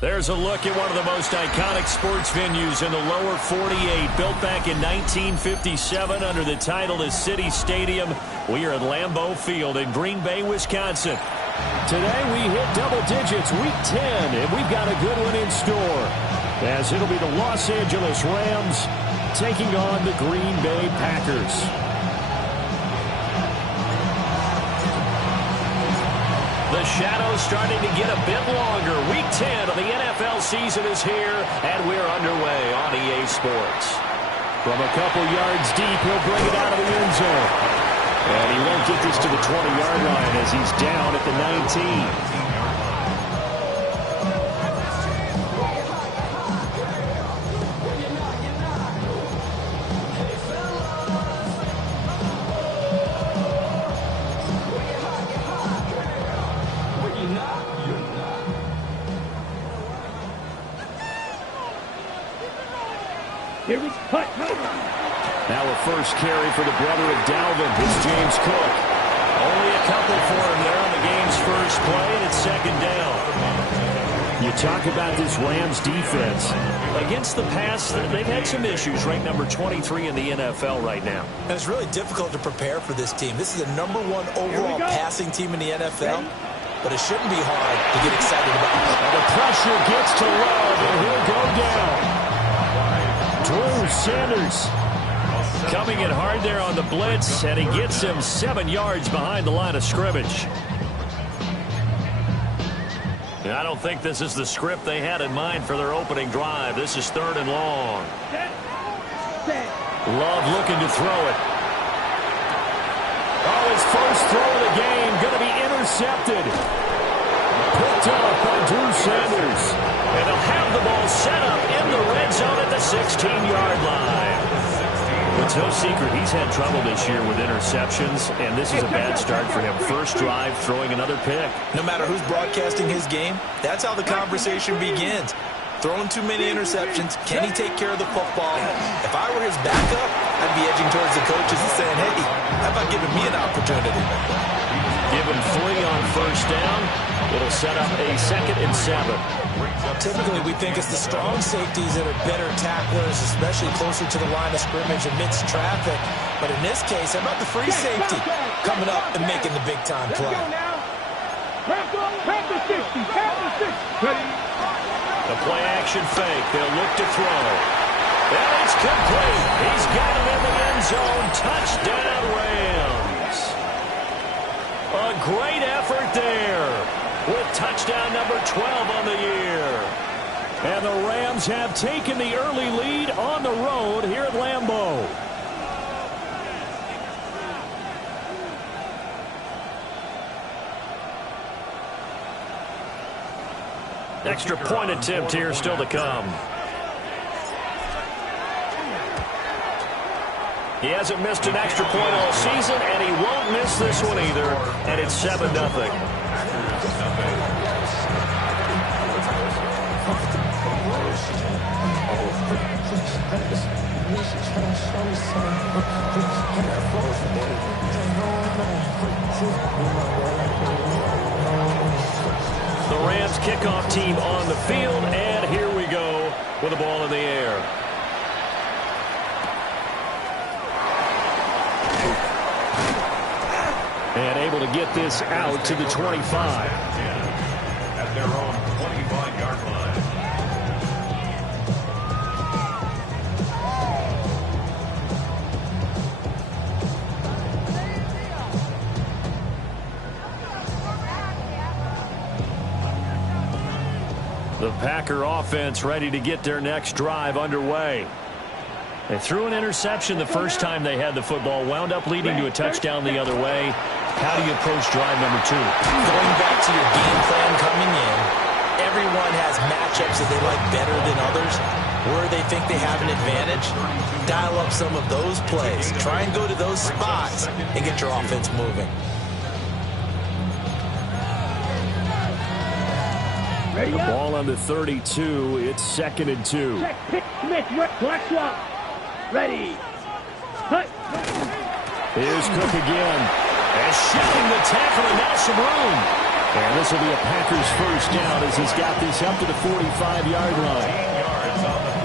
There's a look at one of the most iconic sports venues in the lower 48, built back in 1957 under the title of City Stadium. We are at Lambeau Field in Green Bay, Wisconsin. Today we hit double digits, week 10, and we've got a good one in store, as it'll be the Los Angeles Rams taking on the Green Bay Packers. The shadow's starting to get a bit longer. Week 10 of the NFL season is here, and we're underway on EA Sports. From a couple yards deep, he'll bring it out of the end zone. And he won't get this to the 20-yard line as he's down at the 19. Now a first carry for the brother of Dalvin. It's James Cook. Only a couple for him there on the game's first play, and it's second down. You talk about this Rams defense. Against the pass, they've had some issues. Ranked number 23 in the NFL right now. And it's really difficult to prepare for this team. This is the #1 overall passing team in the NFL. But it shouldn't be hard to get excited about. And the pressure gets to Love, and he'll go down. Drew Sanders coming in hard there on the blitz, and he gets him 7 yards behind the line of scrimmage. And I don't think this is the script they had in mind for their opening drive. This is 3rd and long. Love looking to throw it. Oh, his first throw of the game going to be intercepted. Picked up by Drew Sanders. And they'll have the ball set up in the red zone at the 16-yard line. It's no secret he's had trouble this year with interceptions, and this is a bad start for him. First drive, throwing another pick. No matter who's broadcasting his game, that's how the conversation begins. Throwing too many interceptions, can he take care of the football? If I were his backup, I'd be edging towards the coaches and saying, hey, how about giving me an opportunity? Give him 3 on first down. It'll set up a 2nd and 7. Typically, we think it's the strong safeties that are better tacklers, especially closer to the line of scrimmage amidst traffic. But in this case, how about the free safety coming up and making the big-time play? The play-action fake. They'll look to throw. And it's complete. He's got it in the end zone. Touchdown, Rams. A great effort there, with touchdown number 12 on the year. And the Rams have taken the early lead on the road here at Lambeau. Extra point attempt here still to come. He hasn't missed an extra point all season, and he won't miss this one either. And it's 7-0. The Rams kickoff team on the field, and here we go with the ball in the air. And able to get this out to the 25. At their own 25-yard line. The Packer offense ready to get their next drive underway. They threw an interception the first time they had the football, wound up leading to a touchdown the other way. How do you approach drive number 2? Going back to your game plan coming in, everyone has matchups that they like better than others. Where they think they have an advantage, dial up some of those plays. Try and go to those spots and get your offense moving. The ball on the 32. It's 2nd and 2. Smith, flex up. Ready. Cut. Here's Cook again. And shifting the tackle, and now some room. And this will be a Packers first down as he's got this up to the 45-yard line.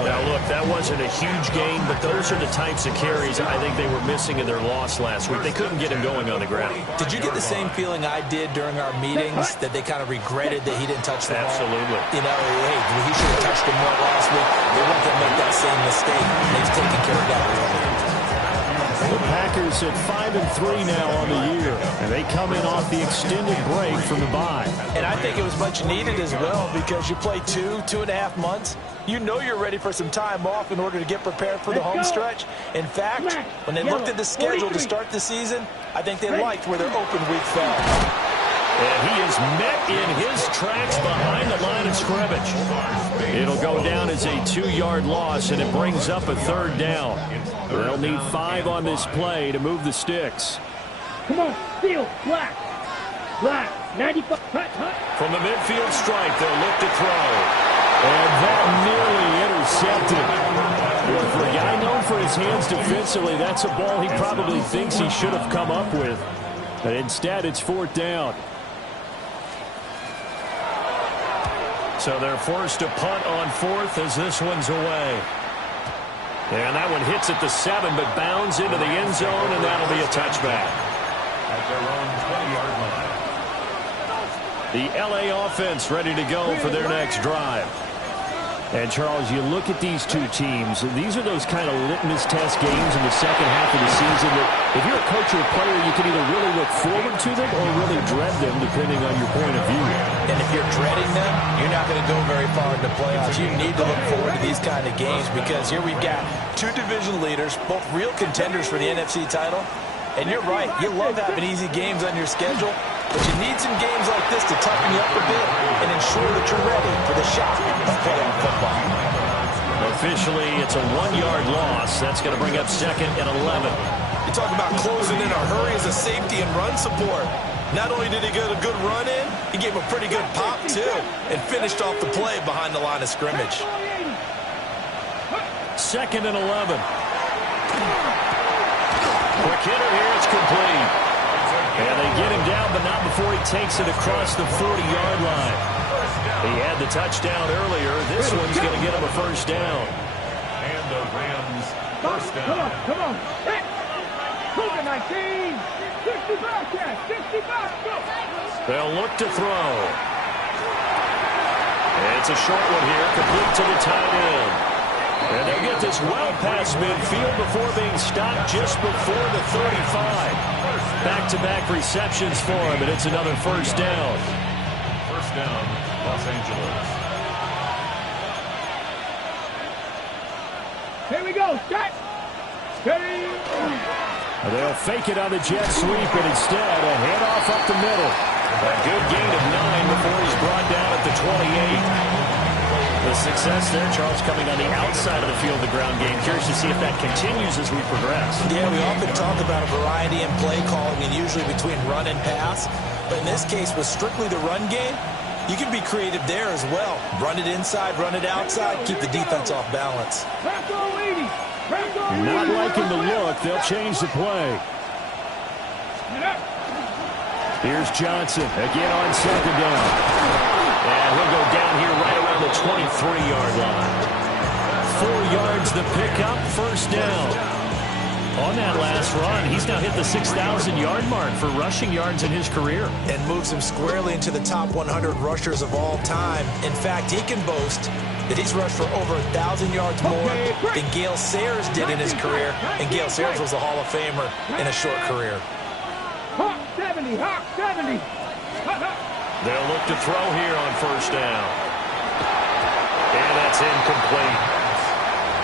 Now, look, that wasn't a huge gain, but those are the types of carries I think they were missing in their loss last week. They couldn't get him going on the ground. Did you get the same feeling I did during our meetings, that they kind of regretted that he didn't touch the ball? Absolutely. You know, hey, he should have touched him more last week. They weren't going to make that same mistake. They've taken care of that already. The Packers at 5-3 now on the year, and they come in off the extended break from the bye. And I think it was much needed as well, because you play 2.5 months. You know you're ready for some time off in order to get prepared for the home stretch. In fact, when they looked at the schedule to start the season, I think they liked where their open week fell. And he is met in his tracks behind the line of scrimmage. It'll go down as a 2-yard loss, and it brings up a third down. They'll need 5 on this play to move the sticks. Come on, steal, black. Black, 95, hut. From the midfield stripe, they'll look to throw. And that nearly intercepted. Well, for a guy known for his hands defensively, that's a ball he probably thinks he should have come up with. But instead, it's 4th down. So they're forced to punt on 4th as this one's away. And that one hits at the 7, but bounds into the end zone, and that'll be a touchback. At their own 20-yard line. The LA offense ready to go for their next drive. And, Charles, you look at these two teams, these are those kind of litmus test games in the second half of the season that if you're a coach or a player, you can either really look forward to them or really dread them, depending on your point of view. And if you're dreading them, you're not going to go very far in the playoffs. You need to look forward to these kind of games, because here we've got 2 division leaders, both real contenders for the NFC title. And you're right, you love having easy games on your schedule, but you need some games like this to toughen you up a bit and ensure that you're ready for the shot of playoff football. Officially, it's a 1-yard loss. That's going to bring up 2nd and 11. You talk about closing in a hurry as a safety and run support. Not only did he get a good run in, he gave a pretty good pop, too, and finished off the play behind the line of scrimmage. 2nd and 11. Quick hitter here, it's complete. And they get him down, but not before he takes it across the 40-yard line. He had the touchdown earlier. This one's going to get him a first down. And the Rams first down. Come on. Hey. Cougar 19. 65, yeah, 65, go. They'll look to throw. It's a short one here, complete to the tight end. And they'll get this well past midfield before being stopped just before the 35. Back-to-back receptions for him, and it's another first down. First down, Los Angeles. Here we go, set. Ready. They'll fake it on the jet sweep, and instead a handoff up the middle. A good gain of 9 before he's brought down at the 28. The success there, Charles, coming on the outside of the field, the ground game. Curious to see if that continues as we progress. Yeah, we often talk about a variety in play calling, and usually between run and pass. But in this case, with strictly the run game, you can be creative there as well. Run it inside, run it outside, keep the defense off balance. Not liking the look. They'll change the play. Here's Johnson again on 2nd down. And he'll go down here right around the 23-yard line. 4 yards the pickup, first down. On that last run, he's now hit the 6,000-yard mark for rushing yards in his career. And moves him squarely into the top 100 rushers of all time. In fact, he can boast that he's rushed for over 1,000 yards more than Gale Sayers did in his career. And Gale Sayers was a Hall of Famer in a short career. Hawk 70, Hawk 70. They'll look to throw here on first down. And that's incomplete.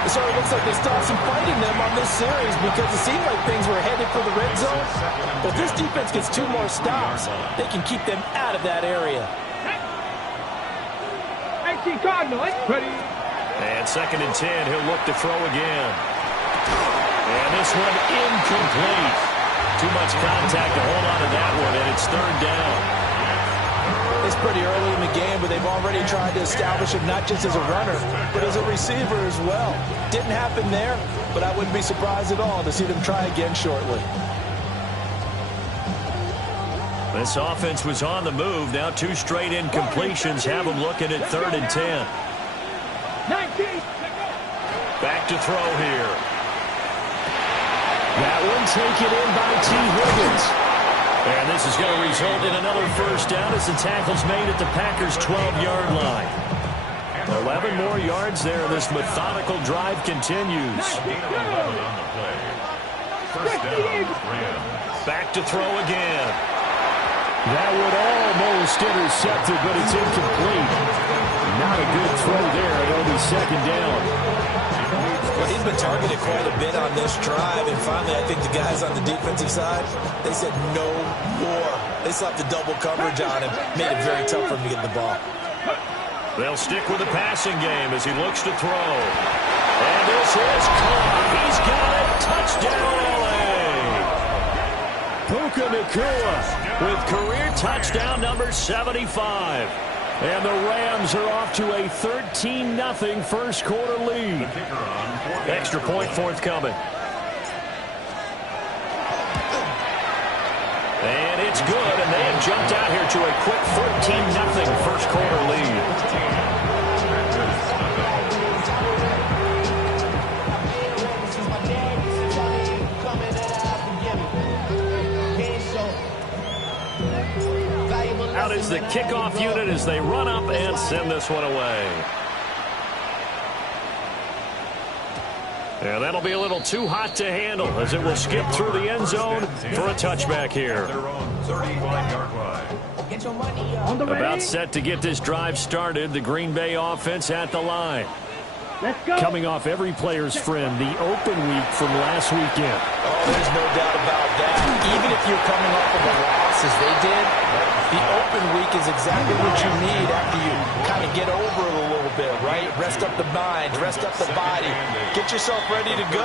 So it looks like they stopped some fighting them on this series because it seemed like things were headed for the red zone. But if this defense gets 2 more stops, they can keep them out of that area. AC Cardinal, ready. And 2nd and 10, he'll look to throw again. And this one incomplete. Too much contact to hold on to that one, and it's 3rd down. It's pretty early in the game, but they've already tried to establish him not just as a runner, but as a receiver as well. Didn't happen there, but I wouldn't be surprised at all to see them try again shortly. This offense was on the move. Now 2 straight incompletions have them looking at 3rd and 10. 19. Back to throw here. That one taken in by T. Higgins. And this is going to result in another first down as the tackle's made at the Packers' 12-yard line. 11 more yards there. This methodical drive continues. Back to throw again. That would almost intercepted, but it's incomplete. Not a good throw there. It'll be 2nd down. Well, he's been targeted quite a bit on this drive, and finally I think the guys on the defensive side, they said no more. They slapped the double coverage on him, made it very tough for him to get the ball. They'll stick with the passing game as he looks to throw. And this is caught. He's got it. Touchdown, L.A. Puka Nacua with career touchdown number 75. And the Rams are off to a 13-0 first quarter lead. Extra point forthcoming. And it's good, and they have jumped out here to a quick 14-0 first quarter lead. Out is the kickoff unit as they run up and send this one away. And that'll be a little too hot to handle as it will skip through the end zone for a touchback here. About set to get this drive started. The Green Bay offense at the line. Let's go. Coming off every player's friend, the open week from last weekend. Oh, there's no doubt about that. Even if you're coming off of a loss as they did, the open week is exactly what you need after you kind of get over it a little bit, right? Rest up the mind, rest up the body, get yourself ready to go.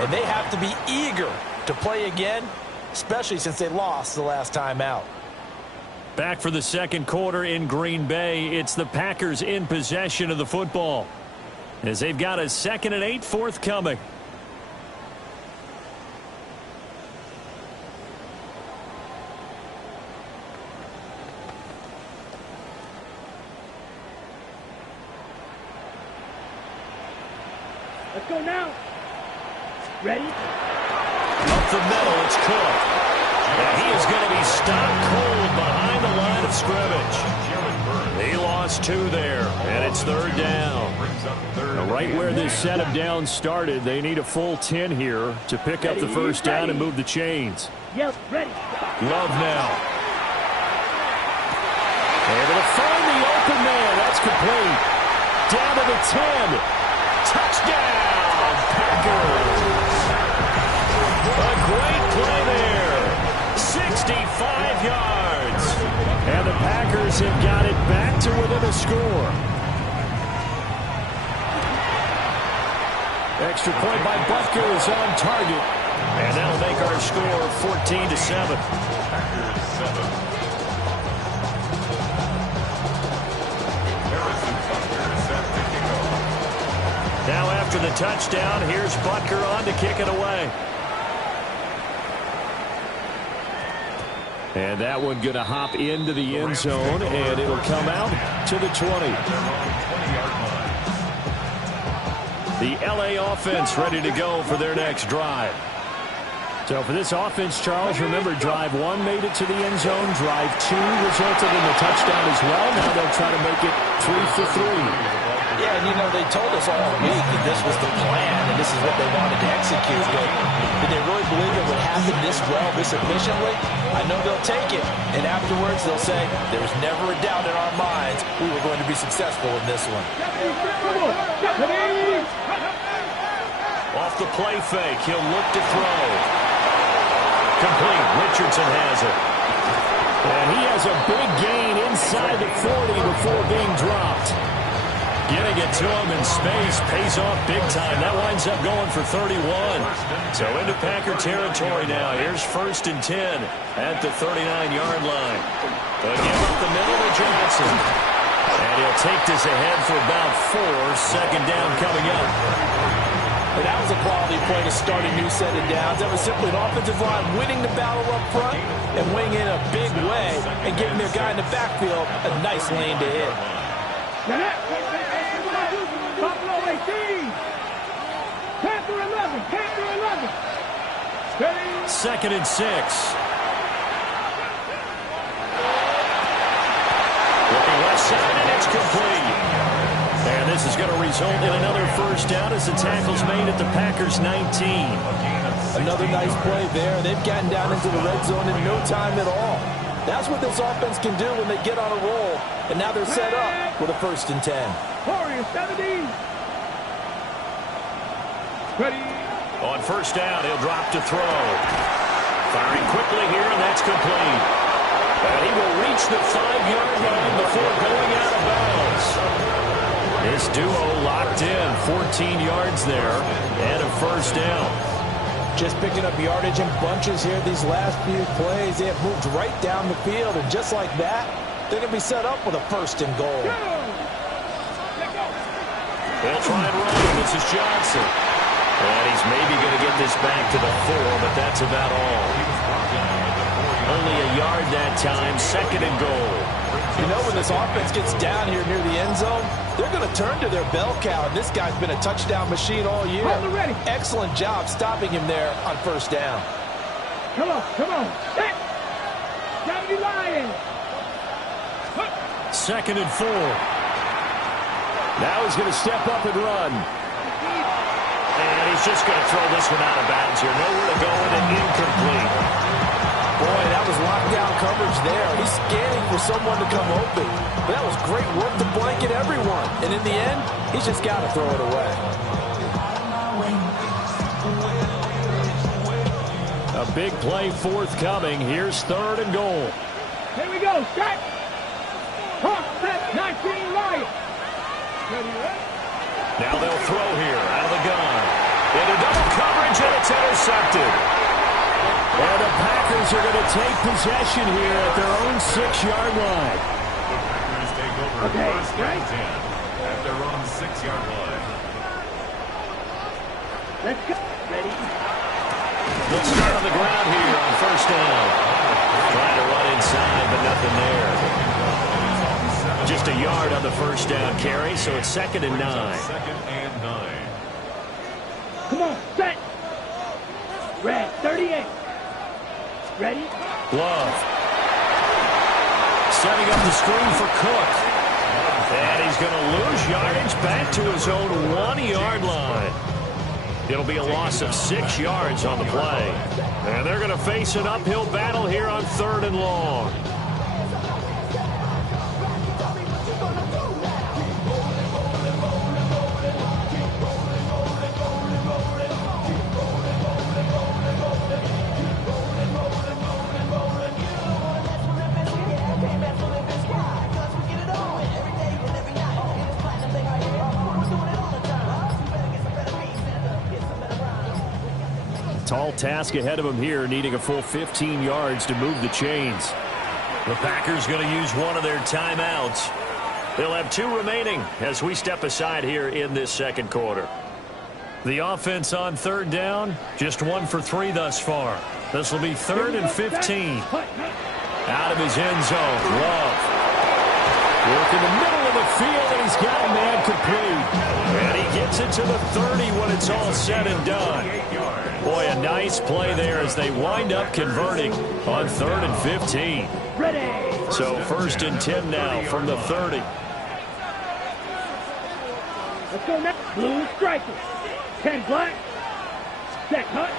And they have to be eager to play again, especially since they lost the last time out. Back for the second quarter in Green Bay. It's the Packers in possession of the football, as they've got a 2nd and 8 forthcoming. Let's go now. Ready? Up the middle, it's Cook. And he is going to be stopped cold behind the line of scrimmage. He lost 2 there, and it's 3rd down. Now, right where this set of downs started, they need a full 10 here to pick up the first down and move the chains. Yep, ready. Love now. Able to find the open man. That's complete. Down to the 10. Touchdown, Packers. A great play there. 65 yards. And the Packers have got it back to within a score. Extra point by Butker is on target. And that'll make our score 14-7. Now after the touchdown, here's Butker on to kick it away. And that one going to hop into the end zone, and it'll come out to the 20. The L.A. offense ready to go for their next drive. So for this offense, Charles, remember, drive 1 made it to the end zone. Drive 2 resulted in the touchdown as well. Now they'll try to make it 3 for 3. Yeah, and you know, they told us all week that this was the plan and this is what they wanted to execute. But did they really believe it would happen this well, this efficiently? I know they'll take it, and afterwards they'll say, there's never a doubt in our minds we were going to be successful in this one. Off the play fake, he'll look to throw. Complete. Richardson has it. And he has a big gain inside the 40 before being dropped. Getting it to him in space pays off big time. That winds up going for 31. So into Packer territory now. Here's 1st and 10 at the 39-yard line. They'll give up the middle to Johnson. And he'll take this ahead for about 4. 2nd down coming up. And that was a quality play to start a new set of downs. That was simply an offensive line winning the battle up front and winning in a big way and giving their guy in the backfield a nice lane to hit. Buffalo 18. Panther 11. Panther 11. Ready? 2nd and 6. Looking left side, and it's complete. And this is going to result in another first down as the tackle's made at the Packers' 19. Another nice play there. They've gotten down into the red zone in no time at all. That's what this offense can do when they get on a roll. And now they're set up with a 1st and 10. Warriors 70. Ready? On first down, he'll drop to throw. Firing quickly here, and that's complete. And he will reach the 5-yard line before going out of bounds. This duo locked in, 14 yards there, and a first down. Just picking up yardage in bunches here these last few plays. They have moved right down the field, and just like that, they're going to be set up with a 1st and goal. They'll try and run. This is Johnson. And he's maybe going to get this back to the 4, but that's about all. Only a yard that time, 2nd and goal. You know, when this offense gets down here near the end zone, they're going to turn to their bell cow, and this guy's been a touchdown machine all year. Excellent job stopping him there on 1st down. Come on, come on. Set. Gotta be lying. 2nd and 4. Now he's going to step up and run. And he's just going to throw this one out of bounds here. Nowhere to go with it, incomplete. Boy, that was lockdown coverage there. He's scanning for someone to come open. That was great work to blanket everyone. And in the end, he's just got to throw it away. A big play forthcoming. Here's 3rd and goal. Here we go. Set. Hawk set. 19 right. Now they'll throw here out of the gun. Into double coverage, and it's intercepted. And the Packers are going to take possession here at their own 6-yard line. Okay, right. At their own 6-yard line. Let's go. Ready? They'll start on the ground here on 1st down. Trying to run inside, but nothing there. Just a yard on the 1st down carry, so it's 2nd and 9. 2nd and 9. Come on, set. Red, 38. Ready? Love. Setting up the screen for Cook. And he's going to lose yardage back to his own 1-yard line. It'll be a loss of 6 yards on the play. And they're going to face an uphill battle here on 3rd and long. Tall task ahead of him here, needing a full 15 yards to move the chains. The Packers going to use one of their timeouts. They'll have 2 remaining as we step aside here in this 2nd quarter. The offense on 3rd down, just 1 for 3 thus far. This will be 3rd and 15. Out of his end zone, Love. Work in the middle of the field, and he's got a man complete. And he gets it to the 30 when it's all said and done. Boy, a nice play there as they wind up converting on 3rd and 15. Ready. So 1st and 10 now from the 30. Let's go now. Blue striker. 10 black. Set cut.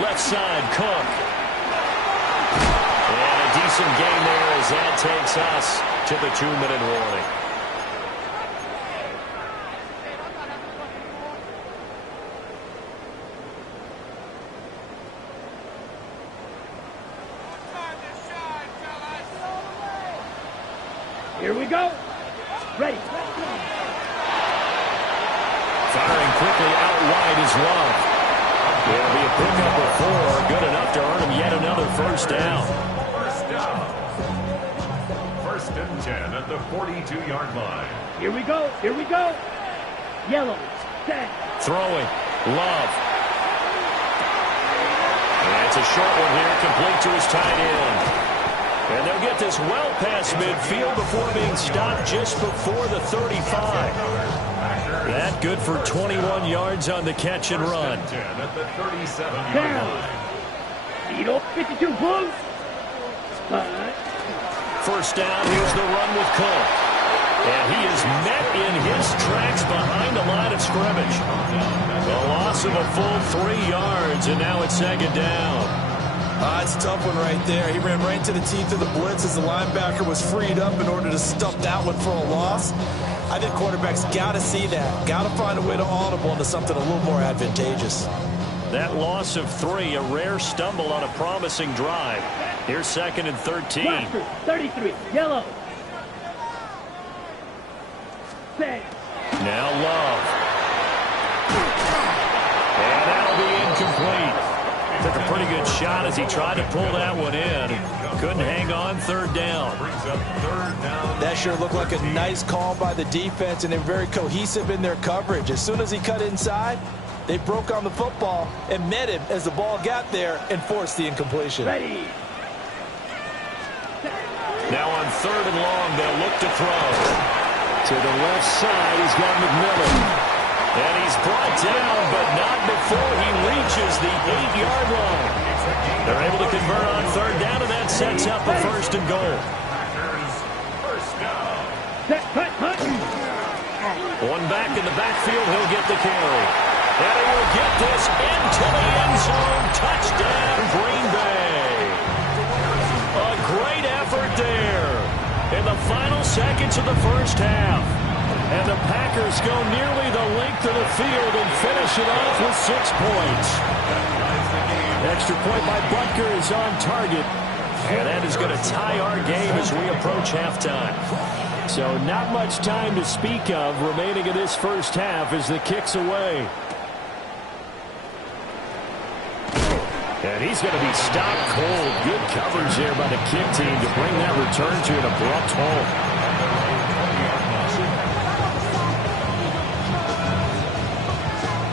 Left side, Cook. And a decent game there as that takes us to the 2-minute warning. Here we go. Ready. Firing quickly out wide is Love. It'll be a pickup of 4, good enough to earn him yet another first down. First down. 1st and 10 at the 42-yard line. Here we go. Here we go. Yellow. Throwing. Love. And it's a short one here, complete to his tight end. And they'll get this well past midfield before being stopped just before the 35. That good for 21 yards on the catch and run. At the 37-yard line. 52 Bulls. First down, here's the run with Cook. And he is met in his tracks behind the line of scrimmage. A loss of a full 3 yards, and now it's second down. It's a tough one right there. He ran right into the teeth of the blitz as the linebacker was freed up in order to stuff that one for a loss. I think quarterbacks got to see that. Got to find a way to audible into something a little more advantageous. That loss of 3, a rare stumble on a promising drive. Here's second and 13. 33, yellow. Set. Now Love. And that'll be incomplete. Took a pretty good shot as he tried to pull that one in. Couldn't hang on, third down. Brings up third down. That sure looked like a nice call by the defense, and they're very cohesive in their coverage. As soon as he cut inside, they broke on the football and met him as the ball got there and forced the incompletion. Ready. Now on third and long, they'll look to throw. To the left side, he's got McMillan. And he's brought down, but not before he reaches the 8-yard line. They're able to convert on third down, and that sets up a first and goal. First down. Set, cut, hunt. One back in the backfield, he'll get the carry. And he will get this into the end zone. Touchdown, Green Bay. A great effort there in the final seconds of the first half. And the Packers go nearly the length of the field and finish it off with 6 points. Extra point by Butker is on target. And that is going to tie our game as we approach halftime. So not much time to speak of remaining in this first half as the kick's away. And he's going to be stopped cold. Good coverage there by the kick team to bring that return to an abrupt halt.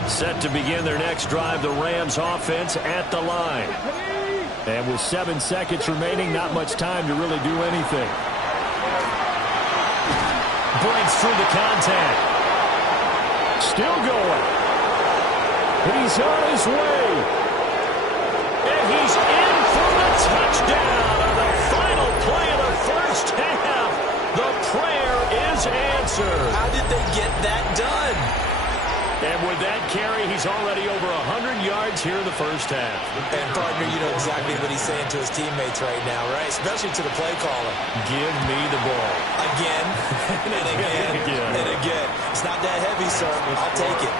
Set to begin their next drive, the Rams offense at the line. And with 7 seconds remaining, not much time to really do anything. Breaks through the contact. Still going. He's on his way. And he's in for the touchdown on the final play of the first half. The prayer is answered. How did they get that done? And with that carry, he's already over 100 yards here in the first half. And, partner, you know exactly what he's saying to his teammates right now, right? Especially to the play caller. Give me the ball. Again, and again, and again. It's not that heavy, sir. I'll take it.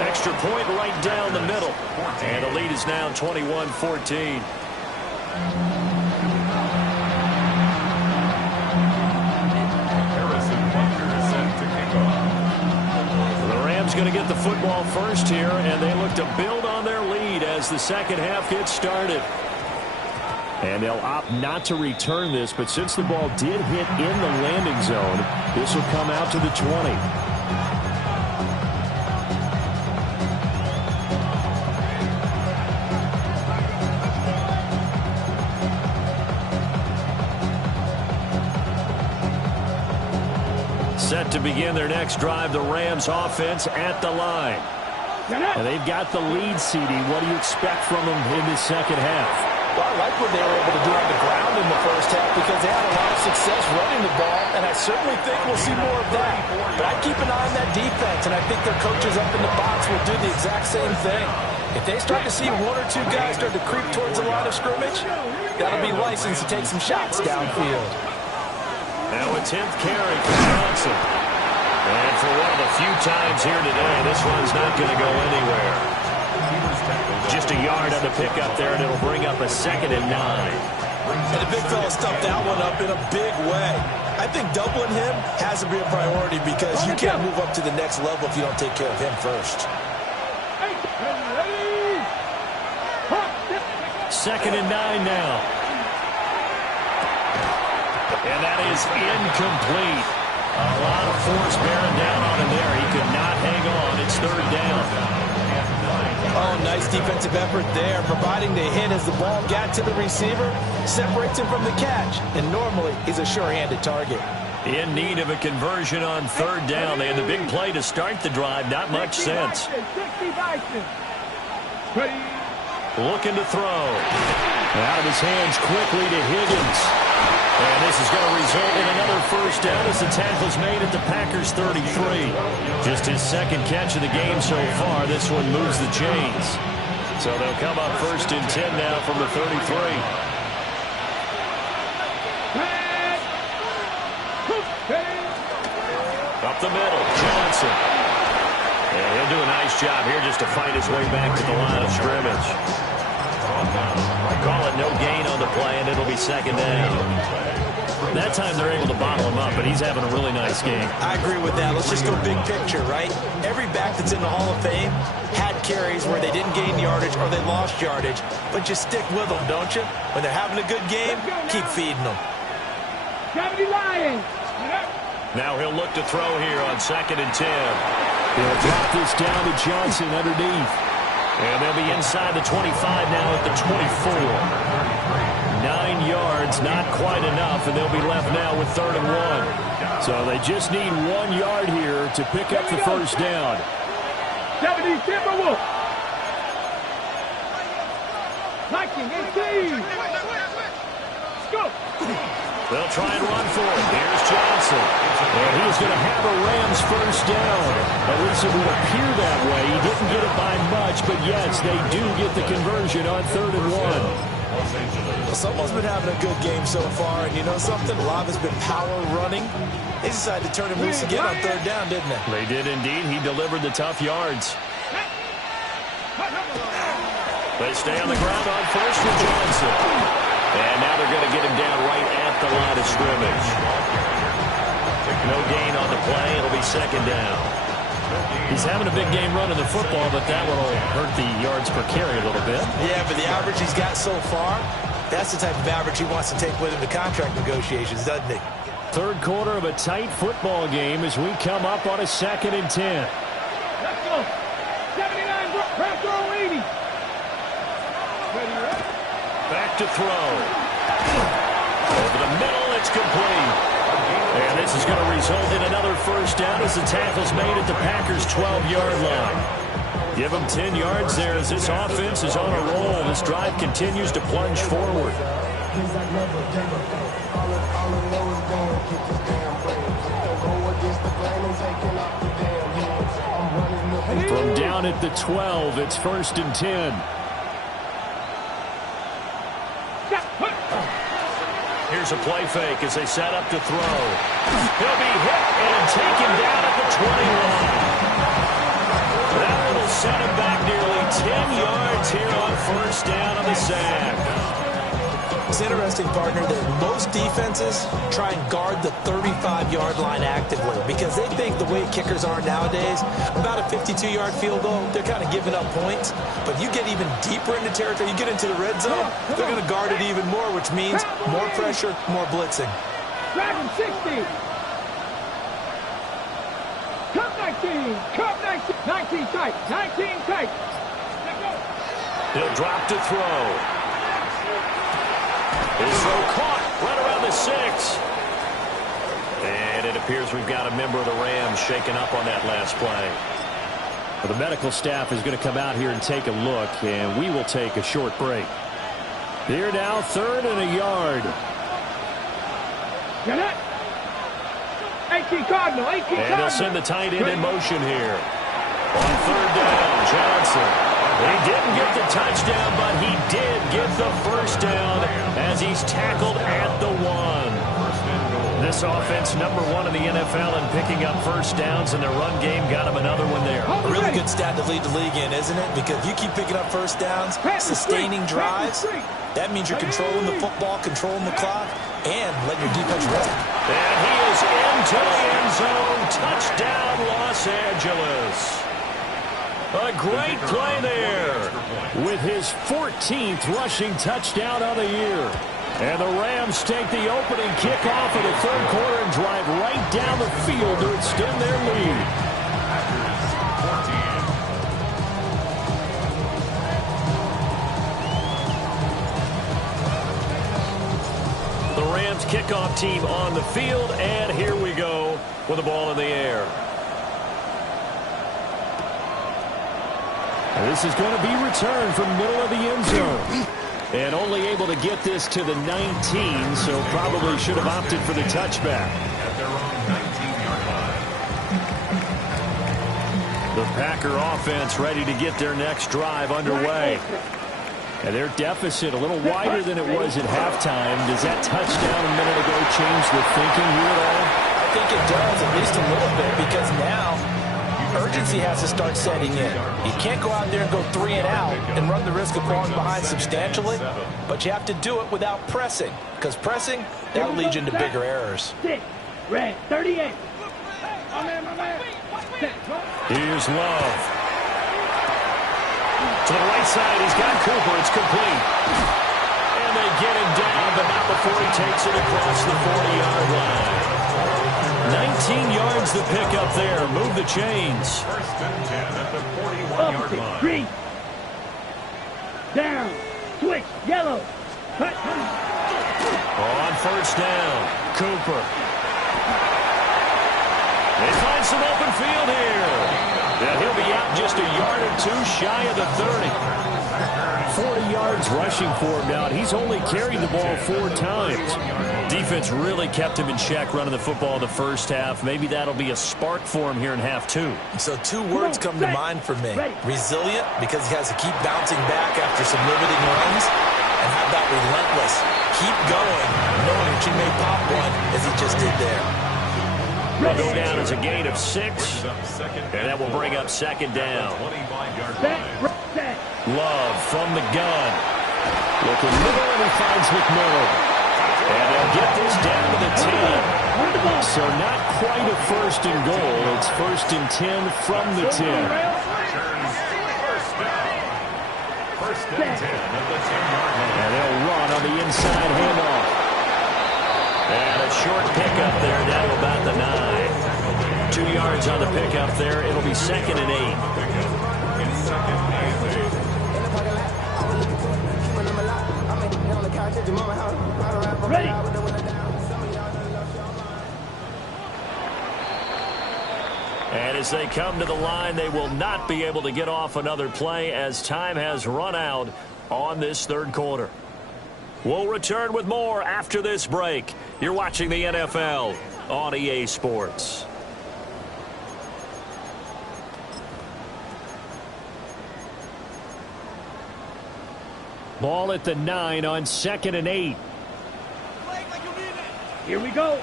Extra point right down the middle. And the lead is now 21-14. Harrison Butker is set to kick off. Going to get the football first here, and they look to build on their lead as the second half gets started. And they'll opt not to return this, but since the ball did hit in the landing zone, this will come out to the 20. Set to begin their next drive, the Rams offense at the line. And they've got the lead, CD. What do you expect from them in this second half? Well, I like what they were able to do on the ground in the first half because they had a lot of success running the ball, and I certainly think we'll see more of that. But I'd keep an eye on that defense, and I think their coaches up in the box will do the exact same thing. If they start to see 1 or 2 guys start to creep towards the line of scrimmage, that'll be licensed to take some shots downfield. Now a 10th carry for Johnson. And for one of the few times here today, this one's not going to go anywhere. Just a yard on the pickup there, and it'll bring up a 2nd and 9. And the big fella stuffed that one up in a big way. I think doubling him has to be a priority because you can't move up to the next level if you don't take care of him first. 2nd and 9 now. And that is incomplete. A lot of force bearing down on him there. He could not hang on. It's it's third down. Oh, nice defensive effort there, providing the hit as the ball got to the receiver, separates him from the catch, and normally he's a sure-handed target. In need of a conversion on third down. They had the big play to start the drive. Not much sense. Looking to throw. Out of his hands quickly to Higgins. And this is going to result in another first down as the tackle's made at the Packers 33. Just his second catch of the game so far. This one moves the chains. So they'll come up first and 10 now from the 33. Up the middle, Johnson. And he'll do a nice job here just to find his way back to the line of scrimmage. Call it no gain on the play, and it'll be second down. That time they're able to bottle him up, but he's having a really nice game. I agree with that. Let's just go big picture, right? Every back that's in the Hall of Fame had carries where they didn't gain yardage or they lost yardage, but you stick with them, don't you? When they're having a good game, keep feeding them. 70 Lions. Now he'll look to throw here on second and 10. He'll drop this down to Johnson underneath. And they'll be inside the 25 now at the 24. 9 yards, not quite enough, and they'll be left now with third and 1. So they just need 1 yard here to pick up the first down. 70 Timberwolves. Liking and go. They'll try and run for it. Here's Johnson. And he's going to have a Rams first down. At least it would appear that way. He didn't get it by much, but yes, they do get the conversion on third and 1. Well, someone's been having a good game so far, and you know something? A lot has been power running. They decided to turn him loose again on third down, didn't they? They did indeed. He delivered the tough yards. They stay on the ground on first with Johnson. And now they're going to get him down right at the line of scrimmage. No gain on the play. It'll be second down. He's having a big game running the football, but that one will hurt the yards per carry a little bit. Yeah, but the average he's got so far, that's the type of average he wants to take with him to contract negotiations, doesn't he? Third quarter of a tight football game as we come up on a second and 10. Let's go. 79, press throw 80. Back to throw. Over the middle, it's complete. And this is going to result in another first down as the tackle's made at the Packers' 12-yard line. Give them 10 yards there as this offense is on a roll. This drive continues to plunge forward. From down at the 12, it's first and 10. Here's a play fake as they set up to throw. He'll be hit and taken down at the 21. That will set him back nearly 10 yards here on first down on the sack. It's interesting, partner, that most defenses try and guard the 35-yard line actively because they think the way kickers are nowadays, about a 52-yard field goal, they're kind of giving up points. But you get even deeper into territory, you get into the red zone, they're going to guard it even more, which means more pressure, more blitzing. Dragon 60. Cup 19. Cup 19. 19 tight. 19 tight. Let's go. He'll drop to throw. His throw caught right around the 6. And it appears we've got a member of the Rams shaken up on that last play. Well, the medical staff is going to come out here and take a look, and we will take a short break. Here now, third and a yard. Get it? 18 Cardinal. 18 Cardinal. And they'll send the tight end in motion here. On third down, Johnson. He didn't get the touchdown, but he did get the first down as he's tackled at the 1. This offense #1 in the NFL in picking up first downs, and their run game got him another one there. A really good stat to lead the league in, isn't it? Because you keep picking up first downs, sustaining drives, that means you're controlling the football, controlling the clock, and letting your defense rest. And he is into the end zone. Touchdown, Los Angeles. A great play there. With his 14th rushing touchdown of the year. And the Rams take the opening kickoff of the third quarter and drive right down the field to extend their lead. Rams kickoff team on the field, and here we go with the ball in the air. And this is going to be returned from middle of the end zone. And only able to get this to the 19, so probably should have opted for the touchback. At their own 19-yard line. The Packer offense ready to get their next drive underway. And their deficit a little wider than it was at halftime. Does that touchdown a minute ago change the thinking here at all? I think it does, at least a little bit, because now urgency has to start setting in. You can't go out there and go 3 and out and run the risk of falling behind substantially, but you have to do it without pressing, because pressing, that'll lead you into bigger errors. 6, red, 38. My man. Here's Love. To the right side, he's got Cooper. It's complete. And they get him down, but not before he takes it across the 40-yard line. 19 yards the pick up there. Move the chains. First and 10 at the 41-yard line. Green. Down. Switch. Yellow. Cut. On first down, Cooper. They find some open field here. And he'll be out just a yard or two shy of the 30. 40 yards rushing for him now. He's only carried the ball 4 times. Defense really kept him in check running the football in the first half. Maybe that'll be a spark for him here in half 2. So 2 words come to mind for me. Resilient, because he has to keep bouncing back after some limiting runs. And how about relentless? Keep going, knowing that you may pop one, as he just did there. Will go down as a gain of 6, and that will bring up second down. 25-yard line. Love from the gun. Looking middle, and he finds McMillan. And they'll get this down to the 10. So not quite a first and goal. It's first and 10 from the 10. First and 10 at the 10-yard line. And they'll run on the inside handoff. And a short pickup there down to about the 9. 2 yards on the pickup there. It'll be second and 8. Ready. And as they come to the line, they will not be able to get off another play as time has run out on this third quarter. We'll return with more after this break. You're watching the NFL on EA Sports. Ball at the 9 on second and 8. Here we go.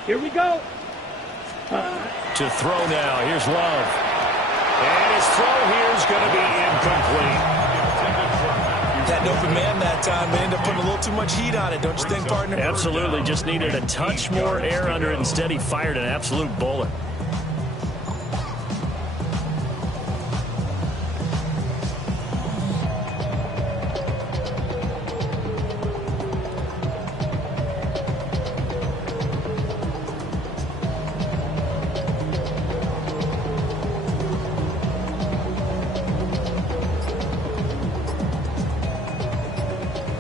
To throw now. Here's Love. And his throw here is going to be incomplete. Had an open man that time, but ended up putting a little too much heat on it, don't you think, partner? Absolutely. Just needed a touch more air under it. Instead, he fired an absolute bullet.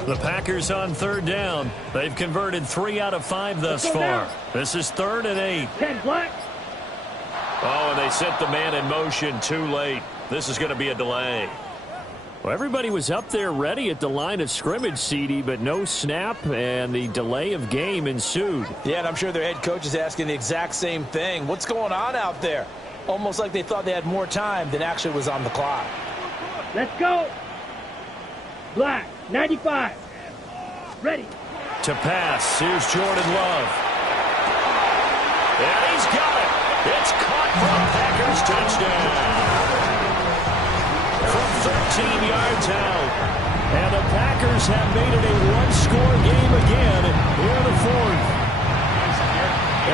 The Packers on third down. They've converted 3 out of 5 thus far. This is third and 8. 10 black. Oh, and they set the man in motion too late. This is going to be a delay. Well, everybody was up there ready at the line of scrimmage, CD, but no snap, and the delay of game ensued. Yeah, and I'm sure their head coach is asking the exact same thing. What's going on out there? Almost like they thought they had more time than actually was on the clock. Let's go. Black. 95. Ready. To pass. Here's Jordan Love. And he's got it. It's caught for a Packers touchdown. From 13 yards out. And the Packers have made it a one-score game again here in the fourth.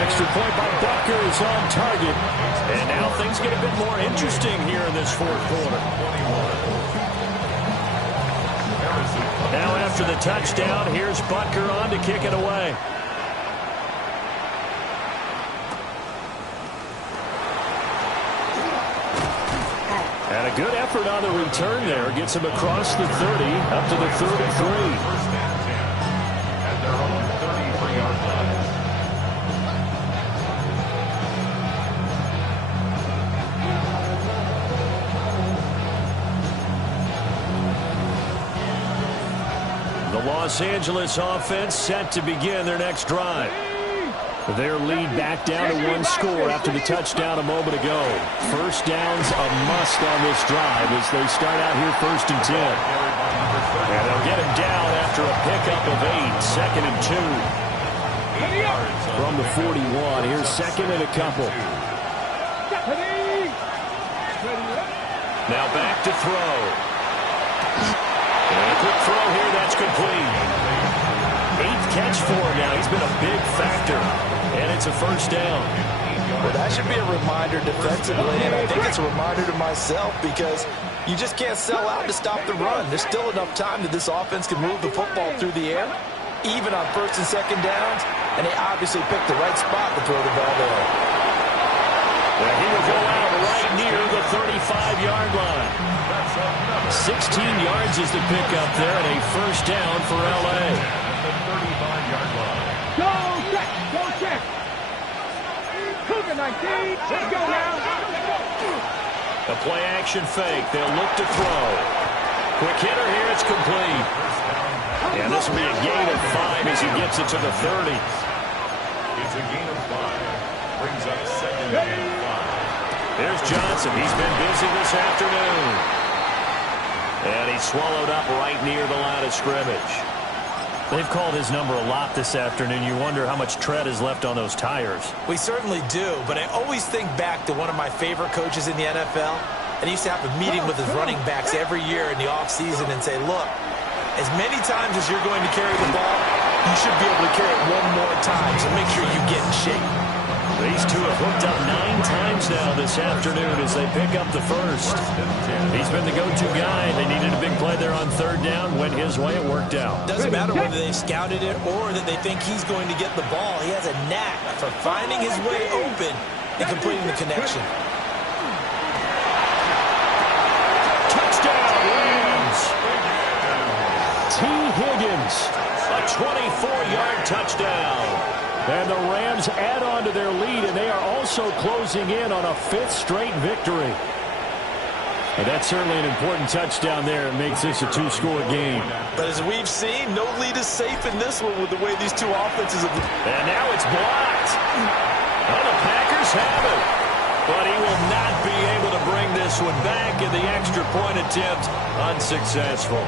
Extra point by Butker is on target. And now things get a bit more interesting here in this fourth quarter. Now after the touchdown, here's Butker on to kick it away. And a good effort on the return there. Gets him across the 30, up to the 33. First and 10 at their own 33-yard line. Los Angeles offense set to begin their next drive. Their lead back down to one score after the touchdown a moment ago. First down's a must on this drive as they start out here 1st and 10. And they'll get him down after a pickup of 8, 2nd and 2. From the 41, here's 2nd and a couple. Now back to throw. And a quick throw here, that's complete. 8th catch for him now. He's been a big factor. And it's a first down. Well, that should be a reminder defensively, and I think it's a reminder to myself because you just can't sell out to stop the run. There's still enough time that this offense can move the football through the air, even on 1st and 2nd downs, and they obviously picked the right spot to throw the ball there. Well, he will go out right near the 35-yard line. 16 yards is the pickup there, and a first down for L.A. The 35-yard line. Go check! Go check! Cougar 19! Let's go now! A play-action fake. They'll look to throw. Quick hitter here. It's complete. And this will be a gain of 5 as he gets it to the 30. It's a gain of 5. Brings up 2nd and 5. There's Johnson. He's been busy this afternoon. And he's swallowed up right near the line of scrimmage. They've called his number a lot this afternoon. You wonder how much tread is left on those tires. We certainly do, but I always think back to one of my favorite coaches in the NFL. And he used to have a meeting with his running backs every year in the offseason and say, look, as many times as you're going to carry the ball, you should be able to carry it one more time, so make sure you get in shape. These two have hooked up 9 times now this afternoon as they pick up the first. He's been the go-to guy. They needed a big play there on 3rd down. Went his way. It worked out. Doesn't matter whether they've scouted it or that they think he's going to get the ball. He has a knack for finding his way open and completing the connection. Touchdown, Rams! T. Higgins. A 24-yard touchdown. And the Rams add on to their lead, and they are also closing in on a 5th straight victory. And that's certainly an important touchdown there. It makes this a 2-score game. But as we've seen, no lead is safe in this one with the way these two offenses have... And now it's blocked. Well, the Packers have it. But he will not be able to bring this one back, and the extra point attempt unsuccessful.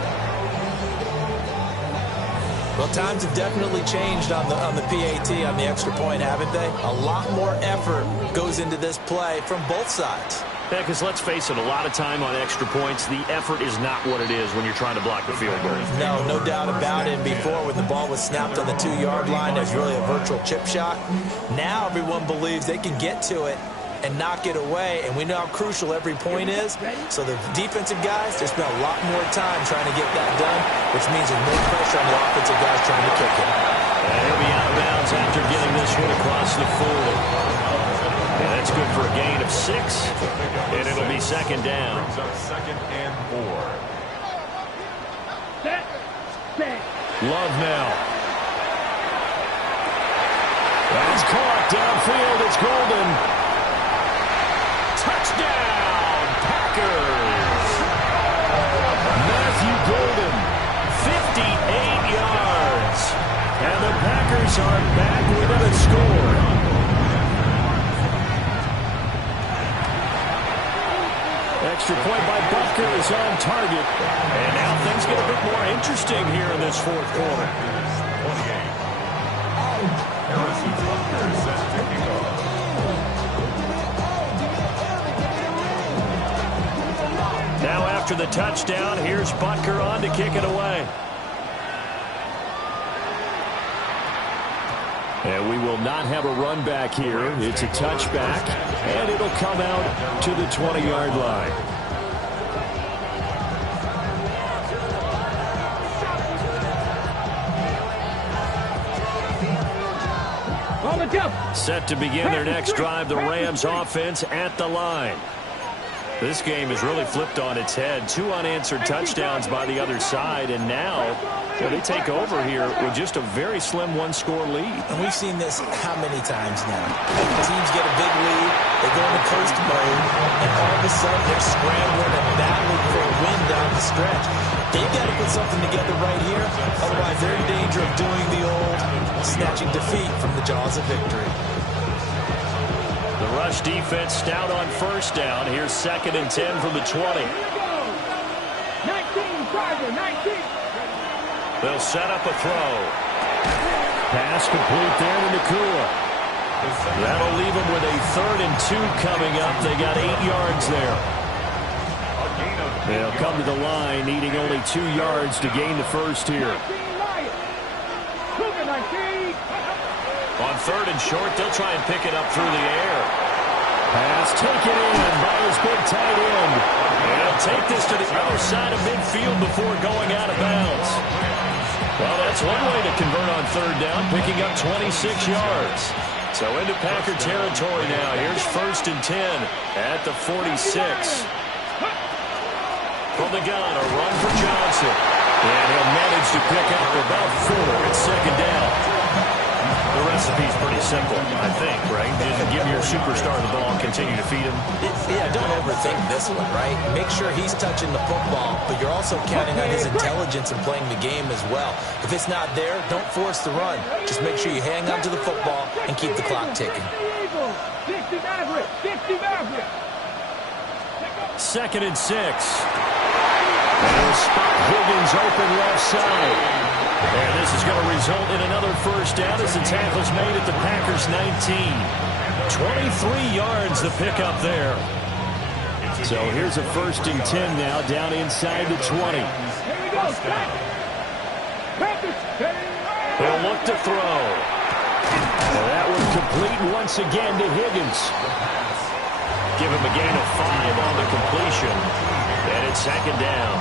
Well, times have definitely changed on the PAT, on the extra point, haven't they? A lot more effort goes into this play from both sides. Yeah, because let's face it, a lot of time on extra points, the effort is not what it is when you're trying to block the field goal. No doubt about it. Before, when the ball was snapped on the 2-yard line, there's really a virtual chip shot. Now everyone believes they can get to it and knock it away, and we know how crucial every point is. So the defensive guys, they spend a lot more time trying to get that done, which means there's no pressure on the offensive guys trying to kick it. And he'll be out of bounds after getting this one across the 40. And that's good for a gain of 6, and it'll be 2nd down. Brings up 2nd and 4. Set. Set. Love now. That's caught downfield. It's Golden. Touchdown, Packers! Matthew Golden. 58 yards. And the Packers are back within a score. Extra point by Butker is on target. And now things get a bit more interesting here in this 4th quarter. 28. Harrison Butker set to kick off. Now after the touchdown, here's Butker on to kick it away. And we will not have a run back here. It's a touchback, and it'll come out to the 20-yard line. On the jump. Set to begin their next drive, the Rams offense at the line. This game has really flipped on its head. 2 unanswered touchdowns by the other side, and now they take over here with just a very slim 1-score lead. And we've seen this how many times now? Teams get a big lead, they go into coast mode, and all of a sudden they're scrambling and battling for a win down the stretch. They've got to put something together right here, otherwise they're in danger of doing the old snatching defeat from the jaws of victory. The rush defense stout on first down. Here's 2nd and 10 from the 20. 19, Tiger, 19. They'll set up a throw. Pass complete there to Nacua. That'll leave them with a 3rd and 2 coming up. They got 8 yards there. They'll come to the line, needing only 2 yards to gain the first here. 19, Lions. Cougar, 19. On 3rd and short, they'll try and pick it up through the air. Pass taken in by his big tight end. They'll take this to the other side of midfield before going out of bounds. Well, that's one way to convert on 3rd down, picking up 26 yards. So into Packer territory now. Here's 1st and 10 at the 46. From the gun, a run for Johnson. And he'll manage to pick up about 4 at 2nd down. The recipe's pretty simple, I think, right? Just give your superstar the ball and continue to feed him. Yeah, don't overthink this one, right? Make sure he's touching the football, but you're also counting on his intelligence in playing the game as well. If it's not there, don't force the run. Just make sure you hang on to the football and keep the clock ticking. 60 Maverick, 60 Maverick. 2nd and 6. And spot Higgins open left side. And this is going to result in another first down as the tackle's made at the Packers' 19. 23 yards the pickup there. So here's a 1st and 10 now, down inside the 20. Here we go, stop. They'll look to throw. Well, that one complete once again to Higgins. Give him a gain of 5 on the completion. And it's 2nd down.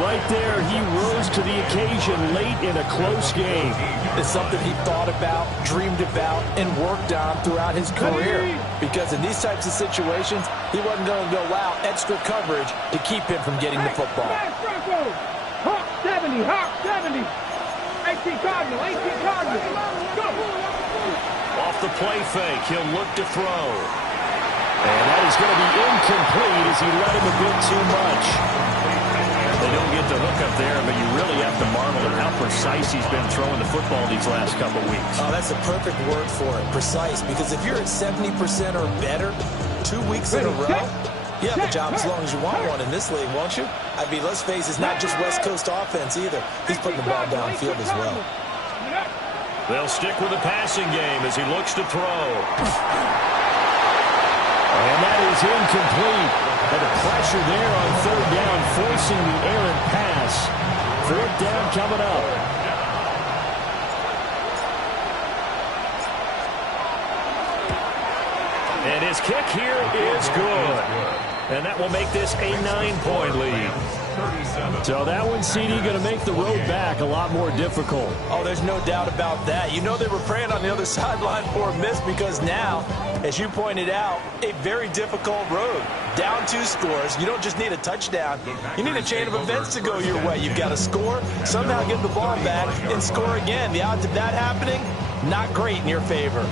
Right there, he rose to the occasion late in a close game. It's something he thought about, dreamed about, and worked on throughout his career. Because in these types of situations, he wasn't going to allow extra coverage to keep him from getting the football. Hawk 70, Hawk 70. 18 Cardinal, 18 Cardinal. Go. Off the play fake, he'll look to throw. And that is going to be incomplete as he let him a bit too much. They don't get the hook up there, but you really have to marvel at how precise he's been throwing the football these last couple weeks. Oh, that's a perfect word for it, precise, because if you're at 70% or better 2 weeks in a row, you have a job as long as you want one in this league, won't you? I mean, let's face it, it's not just West Coast offense either. He's putting the ball downfield as well. They'll stick with the passing game as he looks to throw. And that is incomplete. But the pressure there on 3rd down, forcing the errant pass. 4th down coming up. And his kick here is good. And that will make this a 9-point lead. So that one, CD, going to make the road back a lot more difficult. Oh, there's no doubt about that. You know they were praying on the other sideline for a miss because now, as you pointed out, a very difficult road. Down 2 scores. You don't just need a touchdown. You need a chain of events to go your way. You've got to score, somehow get the ball back, and score again. The odds of that happening, not great in your favor.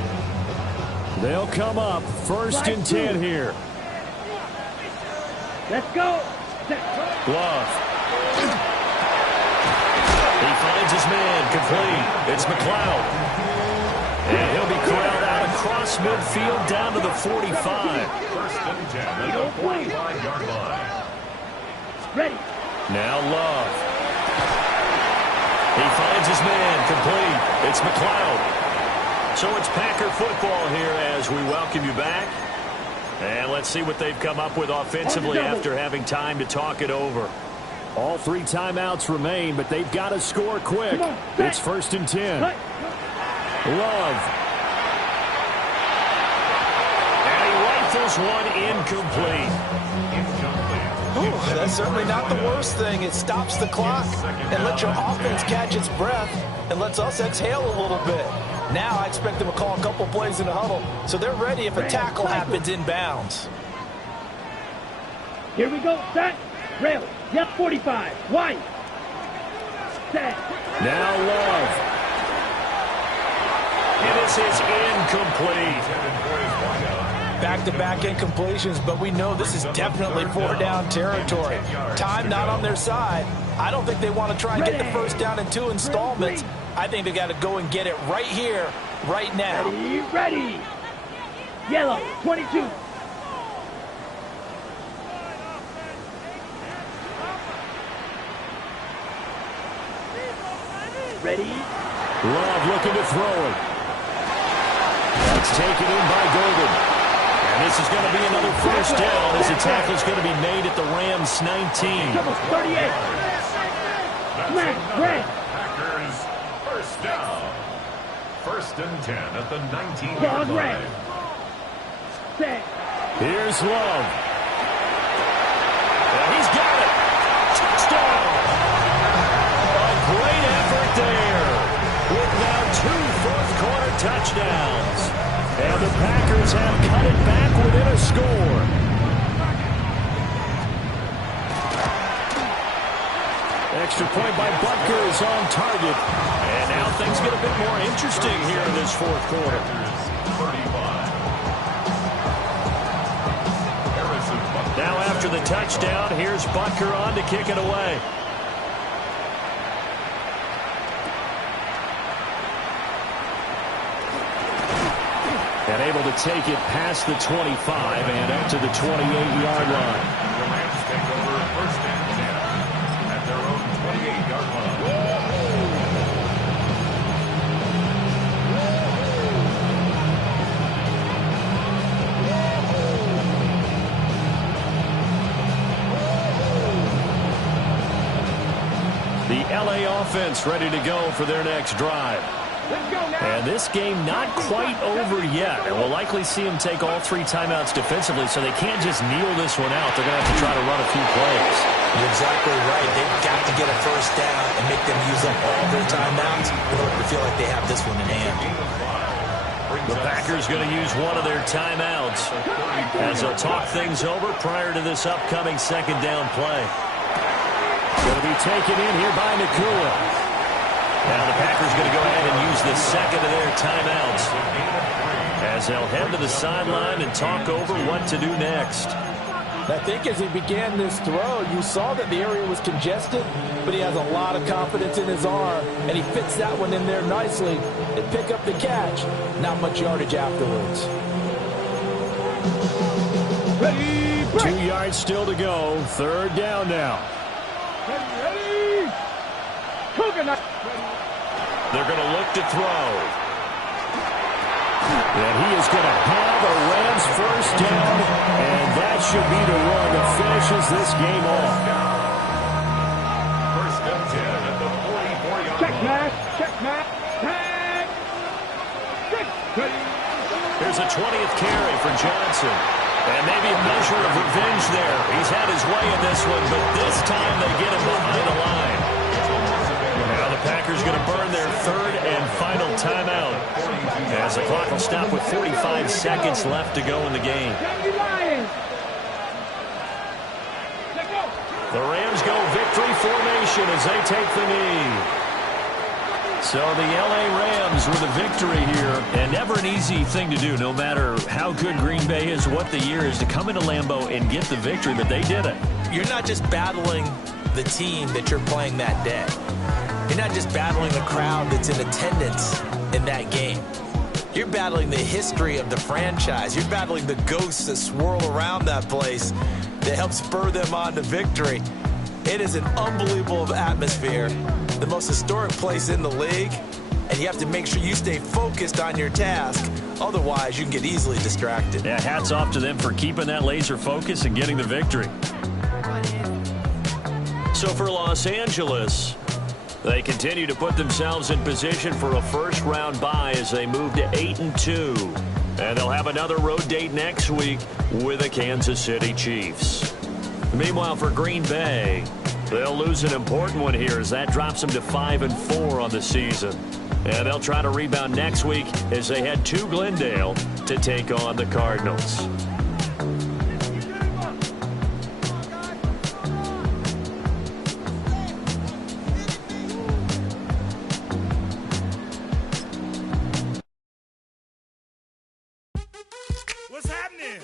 They'll come up 1st and 10 here. Let's go. Love. He finds his man complete. It's McLeod. And he'll be corralled out across midfield down to the 45. 1st and 10 at the 45-yard line. Ready. Now Love. He finds his man complete. It's McLeod. So it's Packer football here as we welcome you back. And let's see what they've come up with offensively after having time to talk it over. All 3 timeouts remain, but they've got to score quick. It's 1st and 10. Love. And he rifles one incomplete. Ooh, that's certainly not the worst thing. It stops the clock and lets your offense catch its breath and lets us exhale a little bit. Now I expect them to call a couple plays in the huddle, so they're ready if a tackle happens inbounds. Here we go. Set. Rail. Yep, 45. Wide. Set. Now Love. And this is incomplete. back-to-back incompletions, but we know this is definitely four-down territory. Time not on their side. I don't think they want to try and get the first down in 2 installments. I think they got to go and get it right here, right now. Ready. Yellow, 22. Ready. Love looking to throw it. That's taken in by Golden. And this is going to be another first down as the tackle is going to be made at the Rams 19. 38. Packers first down. 1st and 10 at the 19-yard line. Here's Love. And he's got it. Touchdown. A great effort there. With now 2 fourth-quarter touchdowns. And the Packers have cut it back within a score. Extra point by Butker is on target. And now things get a bit more interesting here in this 4th quarter. 35. Now after the touchdown, here's Butker on to kick it away. And able to take it past the 25 and up to the 28-yard line. The Rams take over 1st and 10 at their own 28-yard line. The LA offense ready to go for their next drive. Let's go now. And this game not quite over yet. And we'll likely see them take all 3 timeouts defensively, so they can't just kneel this one out. They're going to have to try to run a few plays. You're exactly right. They've got to get a first down and make them use up all their timeouts in order to feel like they have this one in hand. The Packers going to use one of their timeouts as they'll talk things over prior to this upcoming 2nd down play. Going to be taken in here by Nakua. Now the Packers going to go ahead and use the 2nd of their timeouts as they'll head to the sideline and talk over what to do next. I think as he began this throw, you saw that the area was congested, but he has a lot of confidence in his arm, and he fits that one in there nicely and pick up the catch. Not much yardage afterwards. Ready. 2 yards still to go. 3rd down now. Ready. Coconut. They're going to look to throw. And he is going to have a Rams first down, and that should be the run that finishes this game off. 1st and 10 at the 44-yard Check line. match. Check match. Tag. 6. Ready. Here's a 20th carry for Johnson. And maybe a measure of revenge there. He's had his way in this one, but this time they get him behind the line. Now the Packers going to burn their 3rd and final timeout as the clock will stop with 45 seconds left to go in the game. The Rams go victory formation as they take the knee. So the L.A. Rams with a victory here, and never an easy thing to do, no matter how good Green Bay is, what the year is, to come into Lambeau and get the victory, but they did it. You're not just battling the team that you're playing that day. You're not just battling the crowd that's in attendance in that game. You're battling the history of the franchise. You're battling the ghosts that swirl around that place that help spur them on to victory. It is an unbelievable atmosphere, the most historic place in the league, and you have to make sure you stay focused on your task. Otherwise, you can get easily distracted. Yeah, hats off to them for keeping that laser focus and getting the victory. So for Los Angeles, they continue to put themselves in position for a first-round bye as they move to 8-2. And they'll have another road date next week with the Kansas City Chiefs. Meanwhile, for Green Bay, they'll lose an important one here as that drops them to 5-4 on the season. And they'll try to rebound next week as they head to Glendale to take on the Cardinals. What's happening?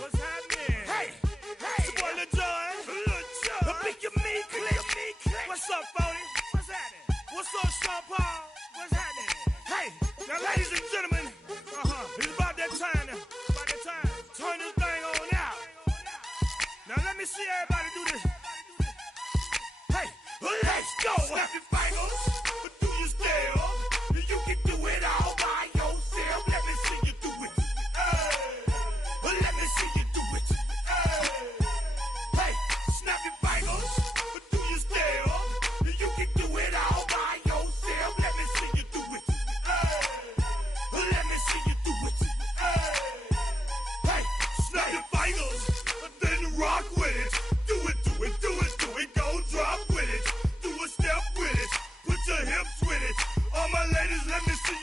Let me see